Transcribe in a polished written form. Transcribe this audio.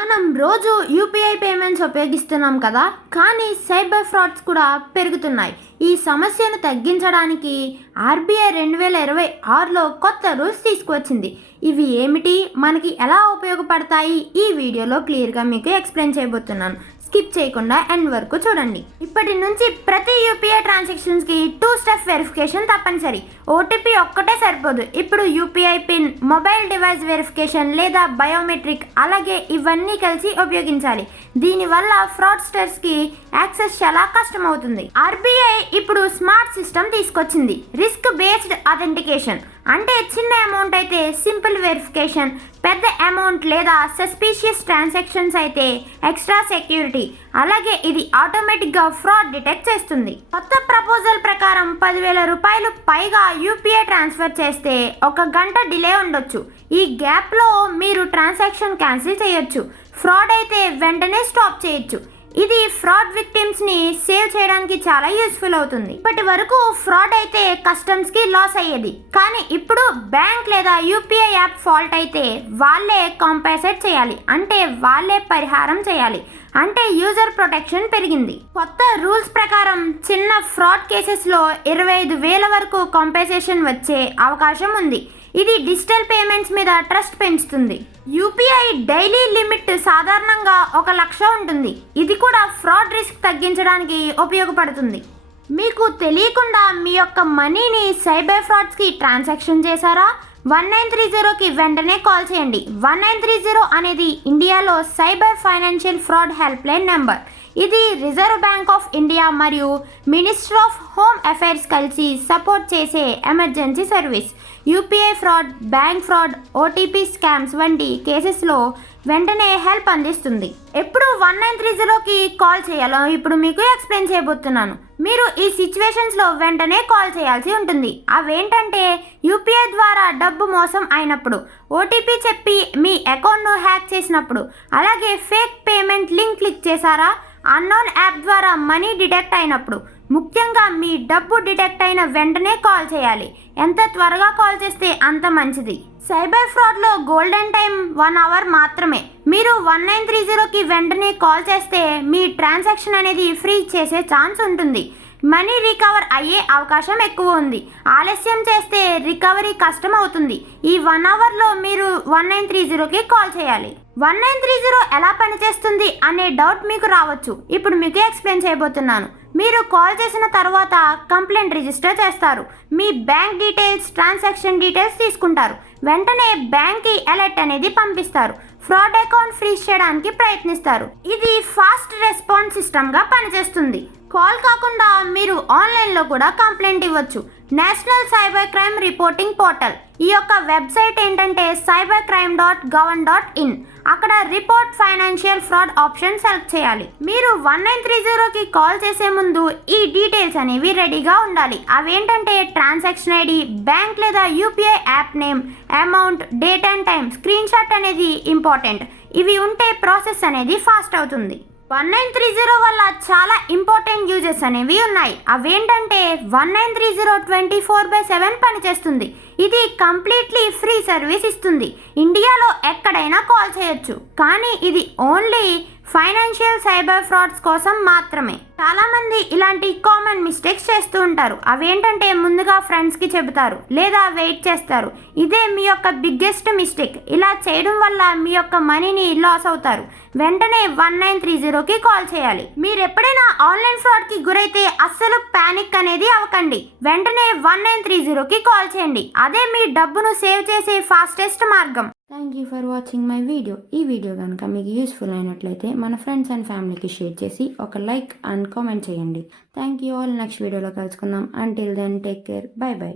మనం రోజు UPI payments ఉపయోగిస్తున్నాం కదా, కానీ సైబర్ ఫ్రాడ్స్ కూడా పెరుగుతున్నాయి. ఈ సమస్యను తగ్గించడానికి ఆర్బీఐ 2026లో కొత్త రూల్స్ తీసుకువచ్చింది. ఇవి ఏమిటి, మనకి ఎలా ఉపయోగపడతాయి, ఈ వీడియోలో క్లియర్గా మీకు ఎక్స్ప్లెయిన్ చేయబోతున్నాను. స్కిప్ చేయకుండా ఎండ్ వరకు చూడండి. ఇప్పటి నుంచి ప్రతి యూపీఐ ట్రాన్సాక్షన్స్కి 2 స్టెప్ వెరిఫికేషన్ తప్పనిసరి. ఓటీపీ ఒక్కటే సరిపోదు. ఇప్పుడు UPI pin, mobile device verification లేదా బయోమెట్రిక్, అలాగే ఇవన్నీ కలిసి ఉపయోగించాలి. దీనివల్ల ఫ్రాడ్స్టర్స్కి యాక్సెస్ చాలా కష్టమవుతుంది. ఆర్బీఐ ఇప్పుడు స్మార్ట్ సిస్టమ్ తీసుకొచ్చింది. రిస్క్ బేస్డ్ అథెంటికేషన్ అంటే చిన్న అమౌంట్ అయితే సింపుల్ వెరిఫికేషన్, పెద్ద అమౌంట్ లేదా సస్పీషియస్ ట్రాన్సాక్షన్స్ అయితే ఎక్స్ట్రా సెక్యూరిటీ. అలాగే ఇది ఆటోమేటిక్గా ఫ్రాడ్ డిటెక్ట్ చేస్తుంది. కొత్త ప్రపోజల్ ప్రకారం 10,000 రూపాయలు పైగా యూపీఐ ట్రాన్స్ఫర్ చేస్తే 1 గంట డిలే ఉండొచ్చు. ఈ గ్యాప్లో మీరు ట్రాన్సాక్షన్ క్యాన్సిల్ చేయొచ్చు. ఫ్రాడ్ అయితే వెంటనే స్టాప్ చేయొచ్చు. ఇది ఫ్రాడ్ విక్టిమ్స్ని సేవ్ చేయడానికి చాలా యూస్ఫుల్ అవుతుంది. ఇప్పటి వరకు ఫ్రాడ్ అయితే కస్టమ్స్కి లాస్ అయ్యేది, కానీ ఇప్పుడు బ్యాంక్ లేదా యూపీఐ యాప్ ఫాల్ట్ అయితే వాళ్ళే కాంపెన్సేట్ చేయాలి, అంటే వాళ్ళే పరిహారం చేయాలి. అంటే యూజర్ ప్రొటెక్షన్ పెరిగింది. కొత్త రూల్స్ ప్రకారం చిన్న ఫ్రాడ్ కేసెస్లో 25,000 వరకు కాంపెన్సేషన్ వచ్చే అవకాశం ఉంది. ఇది డిజిటల్ పేమెంట్స్ మీద ట్రస్ట్ పెంచుతుంది. యూపీఐ డైలీ లిమిట్ సాధారణంగా 1,00,000 ఉంటుంది. ఇది కూడా ఫ్రాడ్ రిస్క్ తగ్గించడానికి ఉపయోగపడుతుంది. మీకు తెలియకుండా మీ యొక్క మనీని సైబర్ ఫ్రాడ్స్కి ట్రాన్సాక్షన్ చేశారా? 1930కి వెంటనే కాల్ చేయండి. 1930 అనేది ఇండియాలో cyber financial fraud help line number. ఇది రిజర్వ్ బ్యాంక్ ఆఫ్ ఇండియా మరియు మినిస్ట్రీ ఆఫ్ హోమ్ అఫైర్స్ కలిసి సపోర్ట్ చేసే emergency service. UPI fraud, bank fraud, OTP scams వంటి కేసెస్లో వెంటనే హెల్ప్ అందిస్తుంది. ఎప్పుడు 1930కి కాల్ చేయాలో ఇప్పుడు మీకు ఎక్స్ప్లెయిన్ చేయబోతున్నాను. మీరు ఈ సిచ్యువేషన్స్లో వెంటనే కాల్ చేయాల్సి ఉంటుంది. అవేంటంటే యూపీఐ ద్వారా డబ్బు మోసం అయినప్పుడు, ఓటీపీ చెప్పి మీ అకౌంట్ను హ్యాక్ చేసినప్పుడు, అలాగే ఫేక్ పేమెంట్ లింక్ క్లిక్ చేశారా, అన్నోన్ యాప్ ద్వారా మనీ డిటెక్ట్ అయినప్పుడు, ముఖ్యంగా మీ డబ్బు డిటెక్ట్ అయిన వెంటనే కాల్ చేయాలి. ఎంత త్వరగా కాల్ చేస్తే అంత మంచిది. సైబర్ ఫ్రాడ్లో గోల్డెన్ టైం 1 అవర్ మాత్రమే. మీరు 1930కి వెంటనే కాల్ చేస్తే మీ ట్రాన్సాక్షన్ అనేది ఫ్రీజ్ చేసే ఛాన్స్ ఉంటుంది. మనీ రికవర్ అయ్యే అవకాశం ఎక్కువ ఉంది. ఆలస్యం చేస్తే రికవరీ కష్టం అవుతుంది. ఈ 1 అవర్లో మీరు 1930కి కాల్ చేయాలి. 1930 ఎలా పనిచేస్తుంది అనే డౌట్ మీకు రావచ్చు. ఇప్పుడు మీకు ఎక్స్ప్లెయిన్ చేయబోతున్నాను. మీరు కాల్ చేసిన తర్వాత కంప్లైంట్ రిజిస్టర్ చేస్తారు. మీ బ్యాంక్ డీటెయిల్స్, ట్రాన్సాక్షన్ డీటెయిల్స్ తీసుకుంటారు. వెంటనే బ్యాంక్కి అలర్ట్ అనేది పంపిస్తారు. ఫ్రాడ్ అకౌంట్ ఫ్రీజ్ చేయడానికి ప్రయత్నిస్తారు. ఇది ఫాస్ట్ రెస్పాన్స్ సిస్టమ్గా పనిచేస్తుంది. కాల్ కాకుండా మీరు ఆన్లైన్లో కూడా కంప్లైంట్ ఇవ్వచ్చు. National cyber crime reporting portal, ఈ యొక్క వెబ్సైట్ ఏంటంటే cybercrime.gov.in. అక్కడ report financial fraud option select చేయాలి. మీరు 1930కి కాల్ చేసే ముందు ఈ డీటెయిల్స్ అనేవి రెడీగా ఉండాలి. అవేంటంటే ట్రాన్సాక్షన్ ఐడి, బ్యాంక్ లేదా UPI app name, amount, date and time, screen shot అనేది ఇంపార్టెంట్. ఇవి ఉంటే ప్రాసెస్ అనేది ఫాస్ట్ అవుతుంది. 1930 వల్ల చాలా ఇంపార్టెంట్ యూజెస్ అనేవి ఉన్నాయి. అవేంటంటే 1930 24/7 పనిచేస్తుంది. ఇది కంప్లీట్లీ ఫ్రీ సర్వీస్ ఇస్తుంది. ఇండియాలో ఎక్కడైనా కాల్ చేయొచ్చు, కానీ ఇది ఓన్లీ ఫైనాన్షియల్ సైబర్ ఫ్రాడ్స్ కోసం మాత్రమే. చాలామంది ఇలాంటి కామన్ మిస్టేక్స్ చేస్తూ ఉంటారు. అవేంటంటే ముందుగా ఫ్రెండ్స్కి చెబుతారు లేదా వెయిట్ చేస్తారు. ఇదే మీ యొక్క బిగ్గెస్ట్ మిస్టేక్. ఇలా చేయడం వల్ల మీ యొక్క మనీని లాస్ అవుతారు. వెంటనే 1930కి కాల్ చేయాలి. మీరు ఎప్పుడైనా ఆన్లైన్ ఫ్రాడ్కి గురైతే అస్సలు ప్యానిక్ అనేది అవ్వకండి. వెంటనే 1930కి కాల్ చేయండి. అదే మీ డబ్బును సేవ్ చేసే ఫాస్టెస్ట్ మార్గం. Thank you for watching my video. ఈ వీడియో కనుక మీకు యూస్ఫుల్ అయినట్లయితే మన ఫ్రెండ్స్ అండ్ ఫ్యామిలీకి షేర్ చేసి ఒక లైక్ అండ్ కామెంట్ చేయండి. Thank you all. నెక్స్ట్ వీడియోలో కలుసుకుందాం. Until then take care. Bye by.